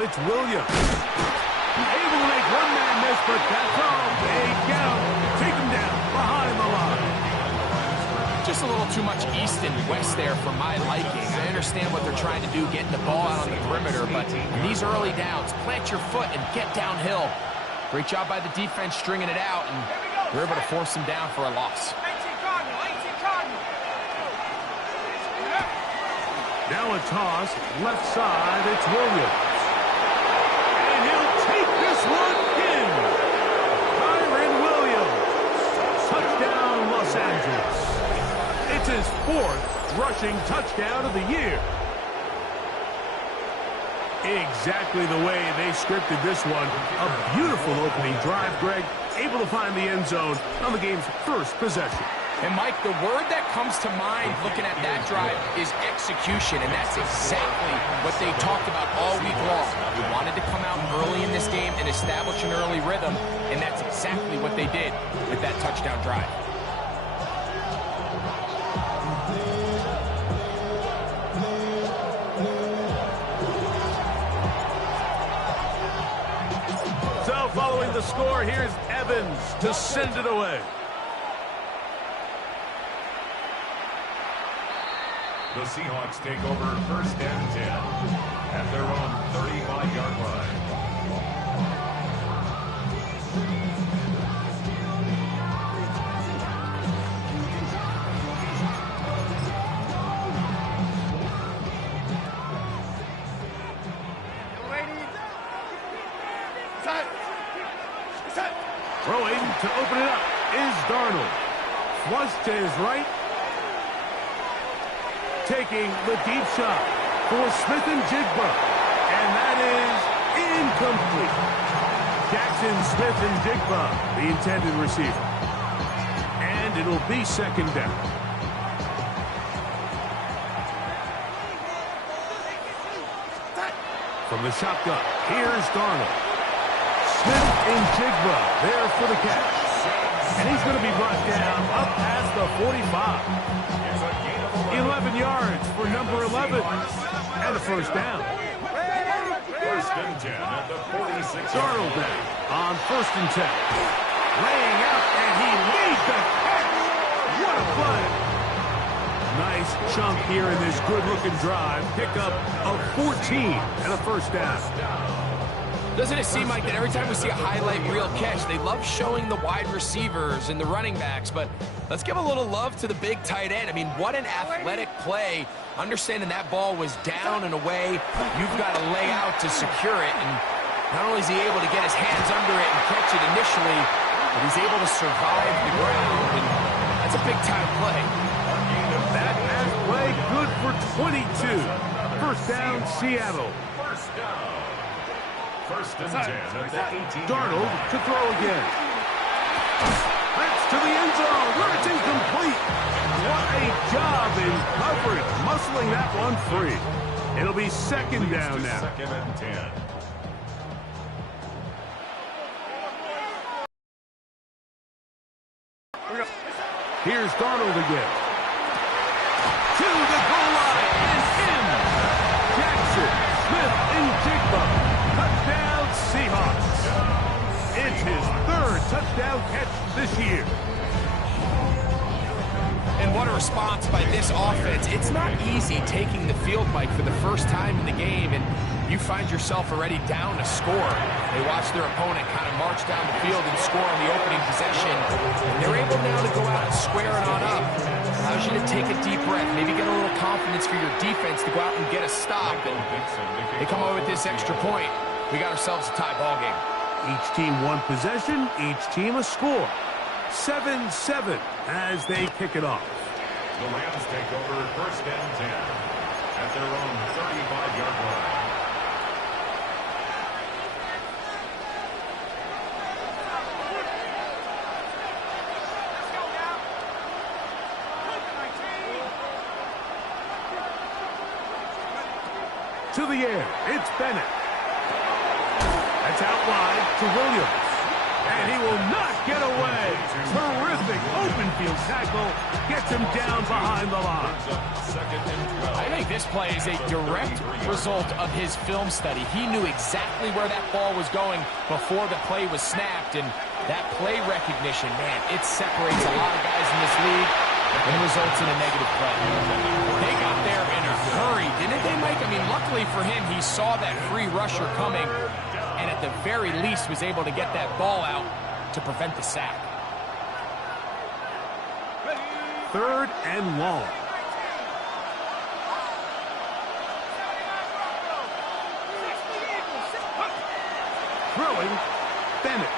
Now it's Williams. Able to make one man miss, but that's all. They get him. Take him down behind the line. Just a little too much east and west there for my liking. I understand what they're trying to do, getting the ball out on the perimeter, but in these early downs, plant your foot and get downhill. Great job by the defense stringing it out, and they're able to force them down for a loss. Now a toss, left side, it's Williams. And he'll take this one in. Kyron Williams. Touchdown, Los Angeles. It's his 4th rushing touchdown of the year. Exactly the way they scripted this one. A beautiful opening drive, Greg. Able to find the end zone on the game's first possession. And, Mike, the word that comes to mind looking at that drive is execution, and that's exactly what they talked about all week long. They wanted to come out early in this game and establish an early rhythm, and that's exactly what they did with that touchdown drive. So, following the score, here's Evans to send it away. The Seahawks take over 1st and 10 at their own 35-yard line. Throwing to open it up is Darnold. Flush to his right. Taking the deep shot for Smith and Jigba. And that is incomplete. Jackson, Smith, and Jigba, the intended receiver. And it'll be 2nd down. From the shotgun, here's Darnold. Smith and Jigba there for the catch. And he's going to be brought down up past the 45. 11 yards for number 11. And a 1st down. 1st and 10 at the 46. Darnold down on 1st and 10. Laying out, and he made the catch. What a play. Nice chunk here in this good-looking drive. Pickup of 14 and a 1st down. Doesn't it seem like that every time we see a highlight reel catch, they love showing the wide receivers and the running backs, but let's give a little love to the big tight end. I mean, what an athletic play. Understanding that ball was down and away, you've got to lay out to secure it, and not only is he able to get his hands under it and catch it initially, but he's able to survive the ground, and that's a big-time play. That pass play good for 22. 1st down, Seattle. 1st down. 1st and 10 at the 18. Darnold to throw again. That's to the end zone where it's incomplete. What a job in coverage, muscling that one free. It'll be 2nd down now. 2nd and 10. Here's Darnold again. To the goal line and in. Jackson, Smith, and Jigba. Touchdown, Seahawks. It's his 3rd touchdown catch this year. And what a response by this offense. It's not easy taking the field, Mike, for the first time in the game, and you find yourself already down a score. They watch their opponent kind of march down the field and score on the opening possession. And they're able now to go out and square it on up. Allows you to take a deep breath, maybe get a little confidence for your defense to go out and get a stop. And they come away with this extra point. We got ourselves a tie ball game. Each team one possession, each team a score. 7-7 as they kick it off. The Rams take over 1st and 10 at their own 35-yard line. To the air, it's Bennett. That's out wide to Williams. And he will not get away. Terrific open field tackle. Gets him down behind the line. I think this play is a direct result of his film study. He knew exactly where that ball was going before the play was snapped. And that play recognition, man, it separates a lot of guys in this league and results in a negative play. They got there in a hurry, didn't they, Mike? I mean, luckily for him, he saw that free rusher coming and at the very least was able to get that ball out to prevent the sack. 3rd and long. Throwing, Bennett.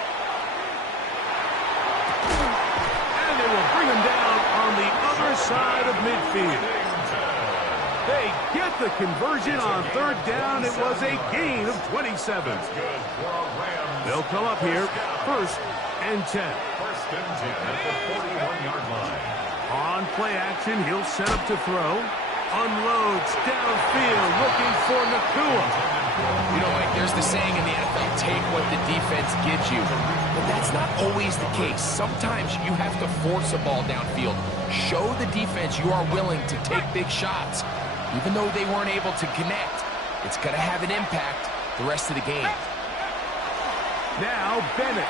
And they will bring him down on the other side of midfield. They get the conversion on 3rd down. It was a gain of 27. They'll come up here, 1st and 10. 1st and 10 at the 41-yard line. On play action, he'll set up to throw. Unloads downfield, looking for Nakua. You know, Mike, there's the saying in the NFL, take what the defense gives you. But that's not always the case. Sometimes you have to force a ball downfield. Show the defense you are willing to take big shots. Even though they weren't able to connect, it's going to have an impact the rest of the game. Now Bennett.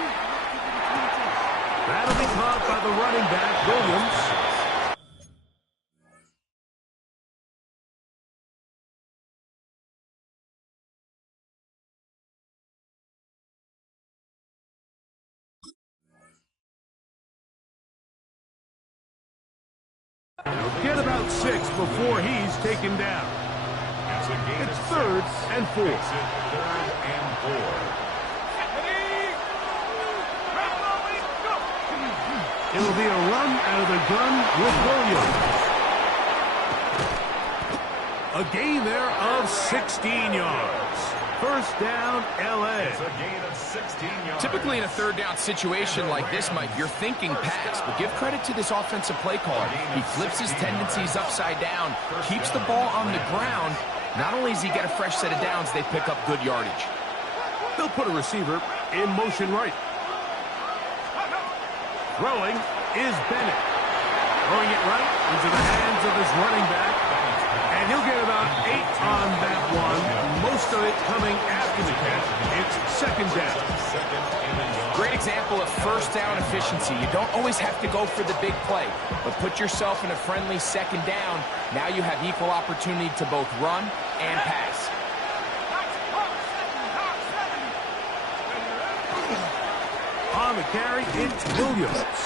That'll be caught by the running back, Williams. He'll get about 6 before he's taken down. It's 3rd and 4. 3rd and 4. It'll be a run out of the gun with Williams. A gain there of 16 yards. 1st down, L.A. It's a gain of 16 yards. Typically in a 3rd down situation like this, Mike, you're thinking pass, but give credit to this offensive play caller. He flips his tendencies upside down, keeps the ball on the ground. Not only does he get a fresh set of downs, they pick up good yardage. They'll put a receiver in motion right. Throwing is Bennett. Throwing it right into the hands of his running back. And he'll get about 8 on that one. Most of it coming after the catch. It's 2nd down. Great example of 1st down efficiency. You don't always have to go for the big play, but put yourself in a friendly 2nd down. Now you have equal opportunity to both run and pass. On the carry, it's Williams.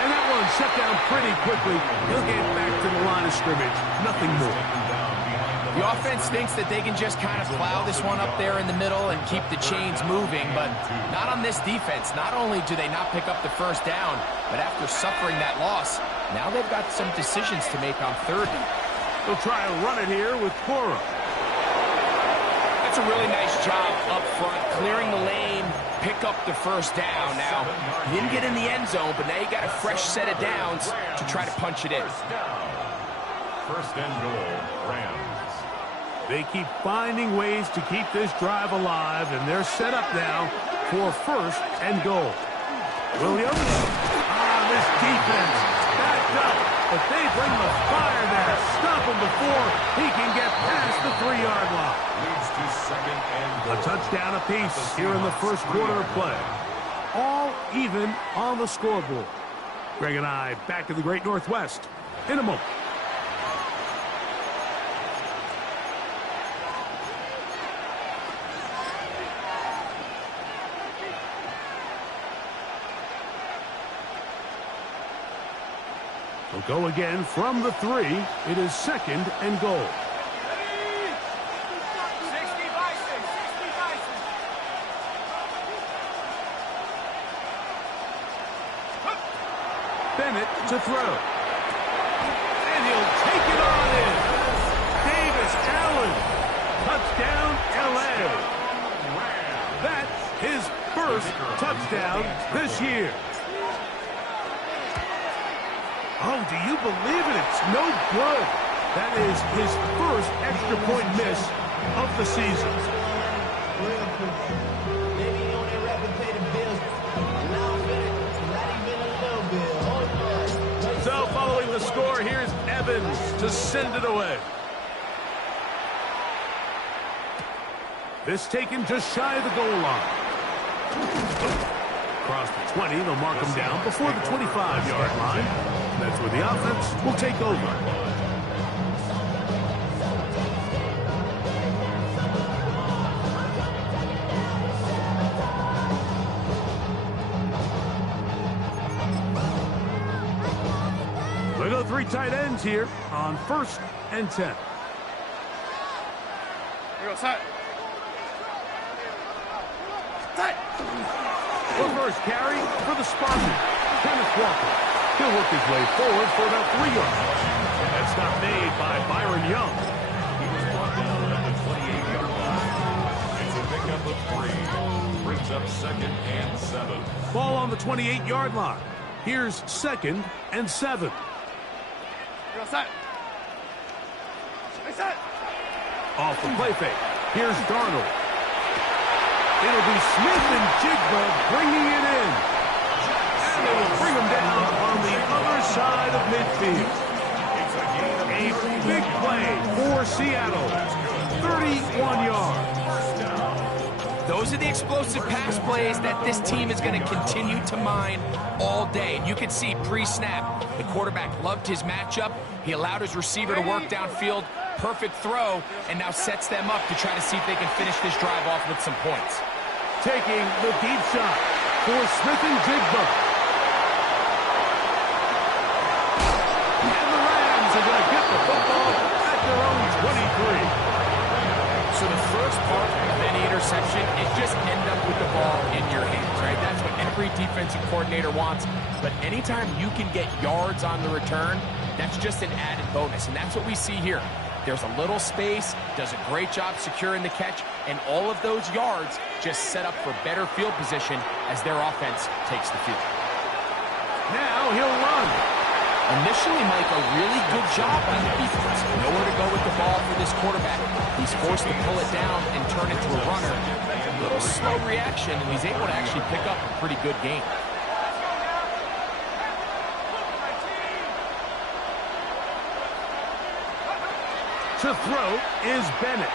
And that one shut down pretty quickly. He'll get back to the line of scrimmage. Nothing more. The offense thinks that they can just kind of plow this one up there in the middle and keep the chains moving, but not on this defense. Not only do they not pick up the 1st down, but after suffering that loss, now they've got some decisions to make on 3rd. They'll try and run it here with Cora. That's a really nice job up front, clearing the lane, pick up the 1st down. Now, he didn't get in the end zone, but now you got a fresh set of downs to try to punch it in. 1st and goal, Rams. They keep finding ways to keep this drive alive, and they're set up now for 1st and goal. Williams. This defense backed up, but they bring the fire there. Stop him before he can get past the 3-yard line. Leads to 2nd and goal. A touchdown apiece here in the 1st quarter of play. All even on the scoreboard. Greg and I back to the Great Northwest in a moment. We'll go again from the 3. It is 2nd and goal. Bennett to throw. And he'll take it on in. Davis Allen. Touchdown, L.A. That's his 1st touchdown this year. Oh, do you believe it? It's no good. That is his 1st extra point miss of the season. Maybe on their repetitive bills. So following the score, here's Evans to send it away. This taken just shy of the goal line. Across the 20, they'll mark him down before the 25-yard line. That's where the offense will take over. They go three tight ends here on 1st and 10. The first carry for the Spartans, Kenneth Walker. He'll work his way forward for about 3 yards. That's not made by Byron Young. He was brought down at the 28-yard line. It's a pickup of 3. Brings up 2nd and 7. Ball on the 28-yard line. Here's 2nd and 7. Off the play fake. Here's Darnold. It'll be Smith and Jigba bringing it in. And they will bring him down on the other side of midfield. A big play for Seattle. 31 yards. Those are the explosive pass plays that this team is going to continue to mine all day. And you can see pre-snap, the quarterback loved his matchup. He allowed his receiver to work downfield. Perfect throw, and now sets them up to try to see if they can finish this drive off with some points. Taking the deep shot for Smith and Jigba. And the Rams are going to get the football at their own 23. So the first part of any interception is just end up with the ball in your hands, right? That's what every defensive coordinator wants. But anytime you can get yards on the return, that's just an added bonus. And that's what we see here. There's a little space, does a great job securing the catch, and all of those yards just set up for better field position as their offense takes the field. Now he'll run. Initially, Mike, a really good job by the defense. Nowhere to go with the ball for this quarterback. He's forced to pull it down and turn it to a runner. A little slow reaction, and he's able to actually pick up a pretty good game. To throw is Bennett.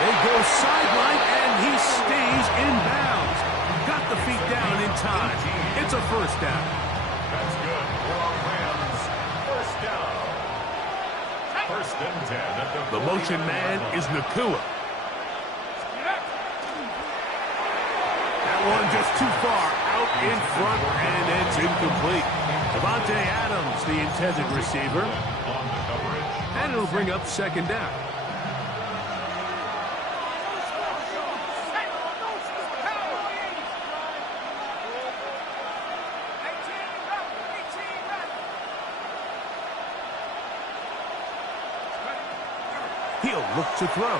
They go sideline, and he stays in bounds. Got the feet down in time. It's a first down. That's good for our Rams. First down. 1st and 10 at The motion man is Nakua. That one just too far out in front, and it's incomplete. Devontae Adams, the intended receiver. on the coverage. And it'll bring up 2nd down. He'll look to throw.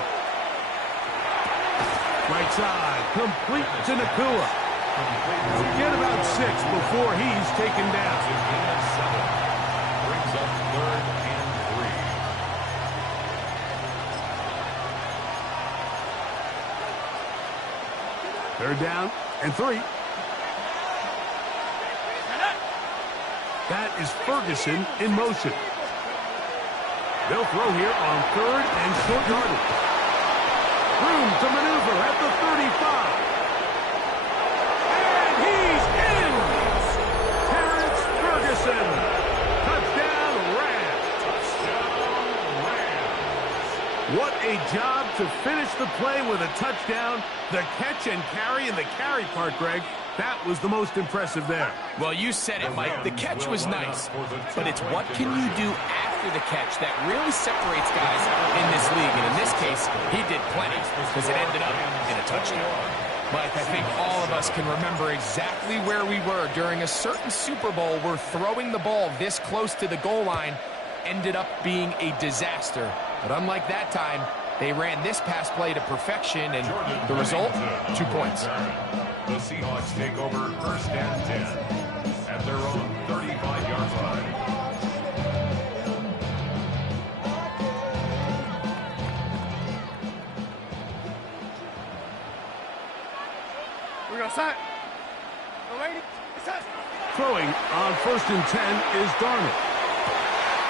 Right side, complete to Nakua. Get about 6 before he's taken down. Brings up 3rd and 3. 3rd down and 3. That is Ferguson in motion. They'll throw here on 3rd and short yardage. Room to maneuver at the 35. And he's in! Terrence Ferguson. Touchdown, Rams. What a job to finish the play with a touchdown. The catch and carry, and the carry part, Greg, that was the most impressive there. Well, you said it, Mike. The catch was nice, but it's what can you do after the catch that really separates guys in this league. And in this case, he did plenty because it ended up in a touchdown. Mike, I think all of us can remember exactly where we were during a certain Super Bowl where throwing the ball this close to the goal line ended up being a disaster. But unlike that time, they ran this pass play to perfection, and the result, 2 points. The Seahawks take over 1st and 10 at their own 35-yard line. Throw throwing on 1st and 10 is Darnold.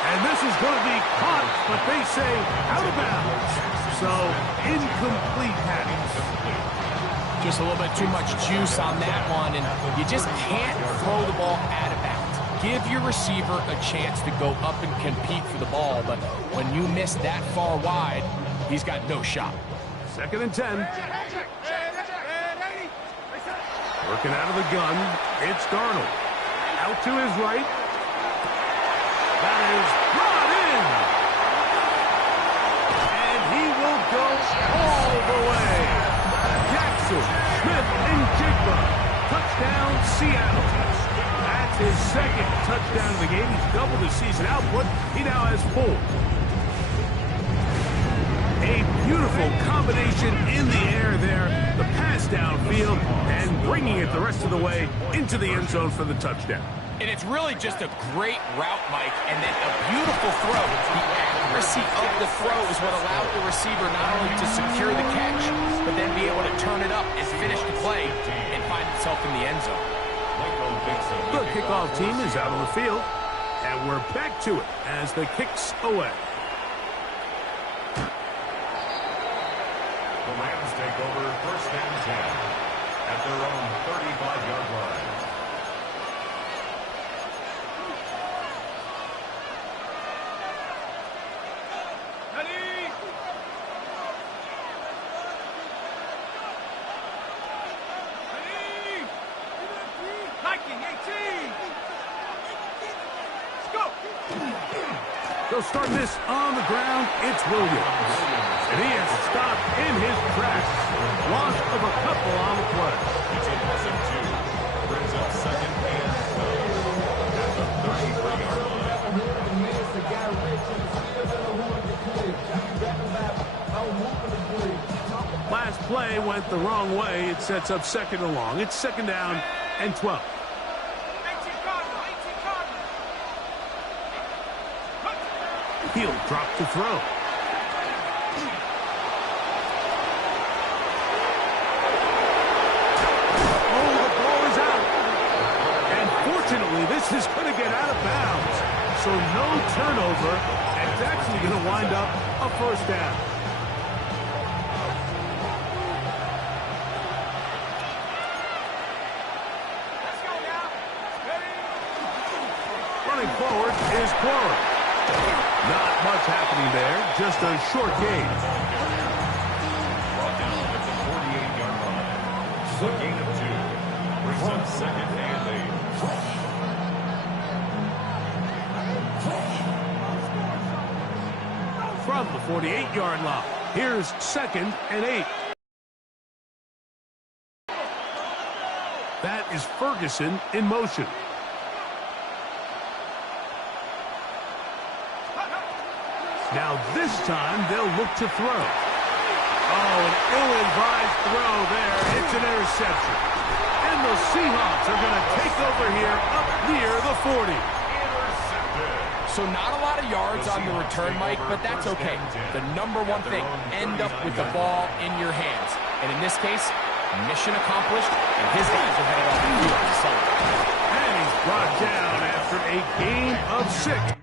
And this is going to be caught, but they say out of bounds. So, incomplete pass. Just a little bit too much juice on that one, and you just can't throw the ball out of bounds. Give your receiver a chance to go up and compete for the ball, but when you miss that far wide, he's got no shot. 2nd and 10. Working out of the gun, it's Darnold. Out to his right. That is brought in. And he will go all the way. Jackson, Smith, and Jigba. Touchdown, Seattle. That's his 2nd touchdown of the game. He's doubled his season output. He now has 4. A beautiful combination in the air there. The pass downfield and bringing it the rest of the way into the end zone for the touchdown. And it's really just a great route, Mike, and then a beautiful throw. The accuracy of the throw is what allowed the receiver not only to secure the catch, but then be able to turn it up and finish the play and find himself in the end zone. The kickoff team is out on the field, and we're back to it as the kick's away. The Rams take over 1st and 10 at their own 35-yard line. They'll start this on the ground. It's Williams. And he has stopped in his tracks. Loss of a couple on the play. It's a loss of 2. Brings up 2nd and 12 at the 33-yard line. Last play went the wrong way. It sets up 2nd and long. It's 2nd down and 12. He'll drop to throw. Oh, the ball is out. And fortunately, this is going to get out of bounds. So no turnover, and it's actually going to wind up a 1st down. Running forward is Quarry. Not much happening there, just a short gain. Brought down at the 48-yard line. A gain of 2. Brings up 2nd and 8. From the 48-yard line, here's 2nd and 8. That is Ferguson in motion. Now this time they'll look to throw. Oh, an ill-advised throw there. It's an interception. And the Seahawks are going to take over here up near the 40. So not a lot of yards on the return, Mike, but that's okay. The number one thing, end up with the ball in your hands. And in this case, mission accomplished, and his guys are headed off the field to celebrate. And he's brought down after a gain of 6.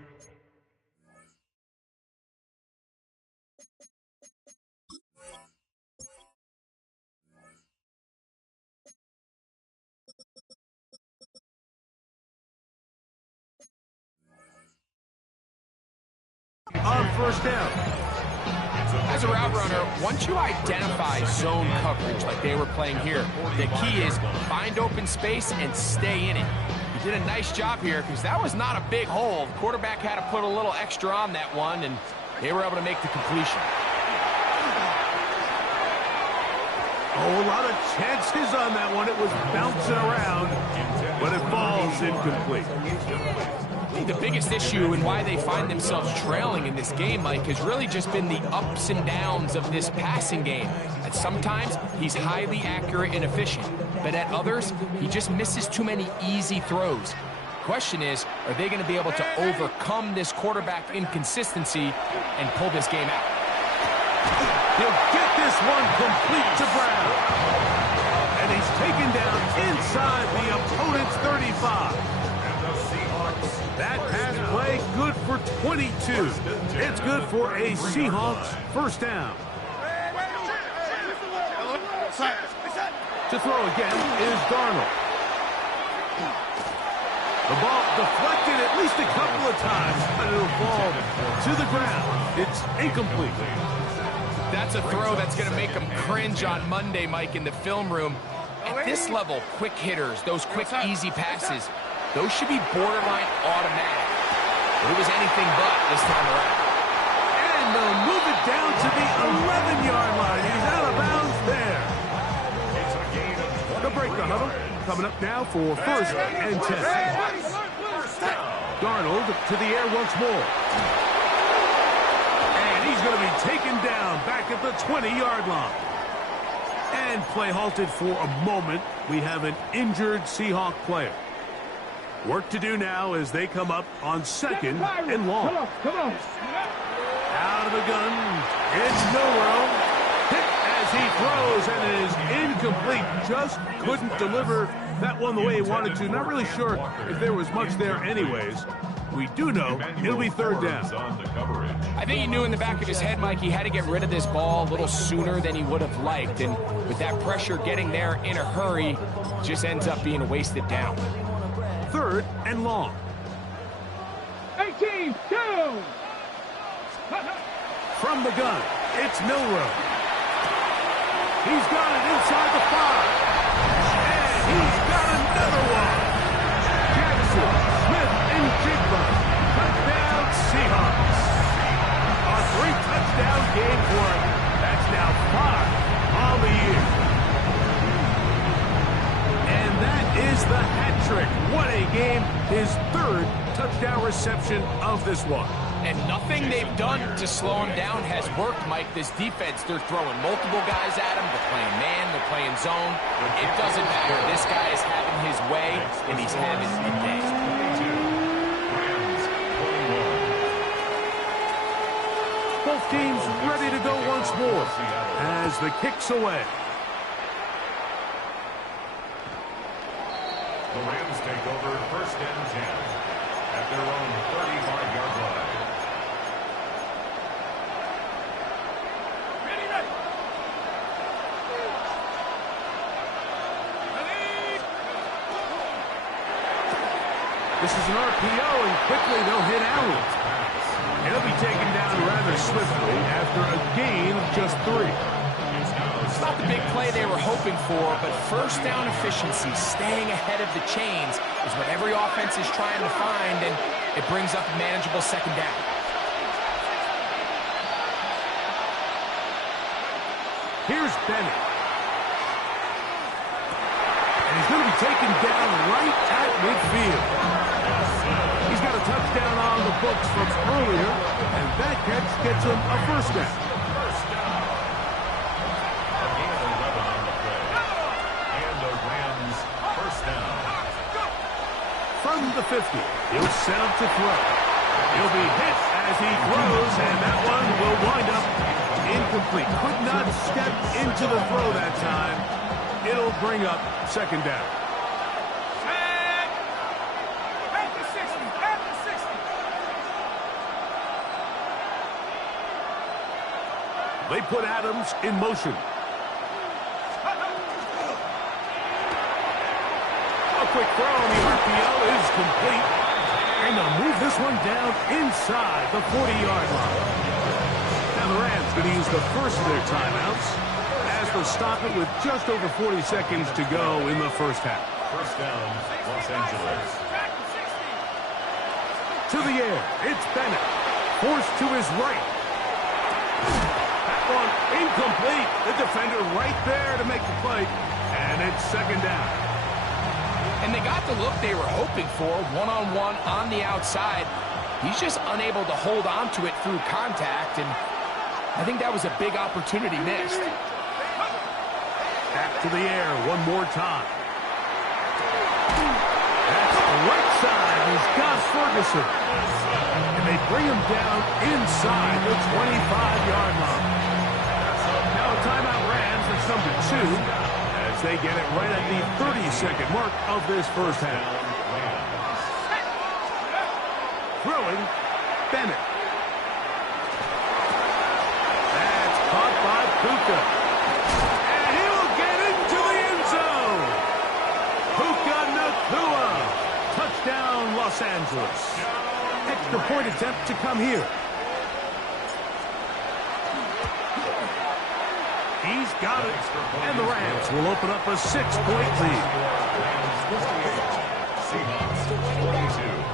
On 1st down. As a route runner, once you identify zone coverage like they were playing here, the key is find open space and stay in it. He did a nice job here because that was not a big hole. The quarterback had to put a little extra on that one, and they were able to make the completion. Oh, a lot of chances on that one. It was bouncing around, but it falls incomplete. I think the biggest issue and why they find themselves trailing in this game, Mike, has really just been the ups and downs of this passing game. At sometimes, he's highly accurate and efficient, but at others, he just misses too many easy throws. Question is, are they going to be able to overcome this quarterback inconsistency and pull this game out? He'll get this one complete to Brown. And he's taken down inside the opponent's 35. That pass play good for 22. It's good for a Seahawks first down. To throw again is Darnold. The ball deflected at least a couple of times, but it'll fall to the ground. It's incomplete. That's a throw that's going to make them cringe on Monday, Mike, in the film room. At this level, quick hitters, those quick, easy passes, those should be borderline automatic. But it was anything but this time around. And they'll move it down to the 11-yard line. He's out of bounds there. They'll break the huddle. Coming up now for first and 10. Darnold to the air once more. And he's going to be taken down back at the 20-yard line. And play halted for a moment. We have an injured Seahawk player. Work to do now as they come up on second and long. Come on. Out of the gun. It's Milroe. Hit as he throws, and it is incomplete. Just couldn't deliver that one the way he wanted to. Not really sure if there was much there anyways. We do know it'll be third down. I think he knew in the back of his head, Mike, he had to get rid of this ball a little sooner than he would have liked. And with that pressure getting there in a hurry, just ends up being a wasted down. Third and long. 18, go! From the gun, it's Milroe. He's got it inside the 5. And he's got another one. Jackson, Smith, and Jigba. Touchdown, Seahawks. A 3-touchdown game for him. That's now 5 on the year. And that is the hat trick. What a game. His third touchdown reception of this one. And nothing they've done to slow him down has worked, Mike. This defense, they're throwing multiple guys at him. They're playing man, they're playing zone. It doesn't matter. This guy is having his way, and he's having a day. Both teams ready to go once more as the kick's away. The Rams take over first and 10 at their own 35-yard line. This is an RPO, and quickly they'll hit Allen. He'll be taken down rather swiftly after a gain of just 3. It's not the big play they were hoping for, but first down efficiency, staying ahead of the chains, is what every offense is trying to find, and it brings up a manageable second down. Here's Bennett. And he's going to be taken down right at midfield. He's got a touchdown on the books from earlier, and that catch gets him a first down. A gain of 11 on the play. And the Rams first down. From the 50, he'll set up to throw. He'll be hit as he throws, and that one will wind up incomplete. Could not step into the throw that time. It'll bring up second down. They put Adams in motion. A quick throw on the RPO is complete. And they'll move this one down inside the 40-yard line. Now the Rams going to use the first of their timeouts as they'll stop it with just over 40 seconds to go in the first half. First down, Los Angeles. To the air, it's Bennett. Forced to his right. That one incomplete. The defender right there to make the play. And it's second down. And they got the look they were hoping for, one-on-one on the outside. He's just unable to hold on to it through contact, and I think that was a big opportunity missed. Back to the air one more time. That's the right side is Gus Ferguson. And they bring him down inside the 25-yard line. Now a timeout Rams, that's number 2. As they get it right at the 30-second mark of this first half. throwing Bennett. That's caught by Puka. And he'll get into the end zone. Puka Nacua. Touchdown, Los Angeles. Extra point attempt to come here. He's got it. And the Rams will open up a 6-point lead. Seahawks 22.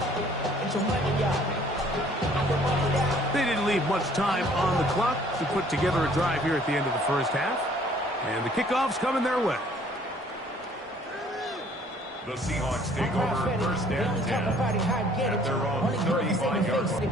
They didn't leave much time on the clock to put together a drive here at the end of the first half. And the kickoff's coming their way. The Seahawks take over first and 10 at their own 35-yard line.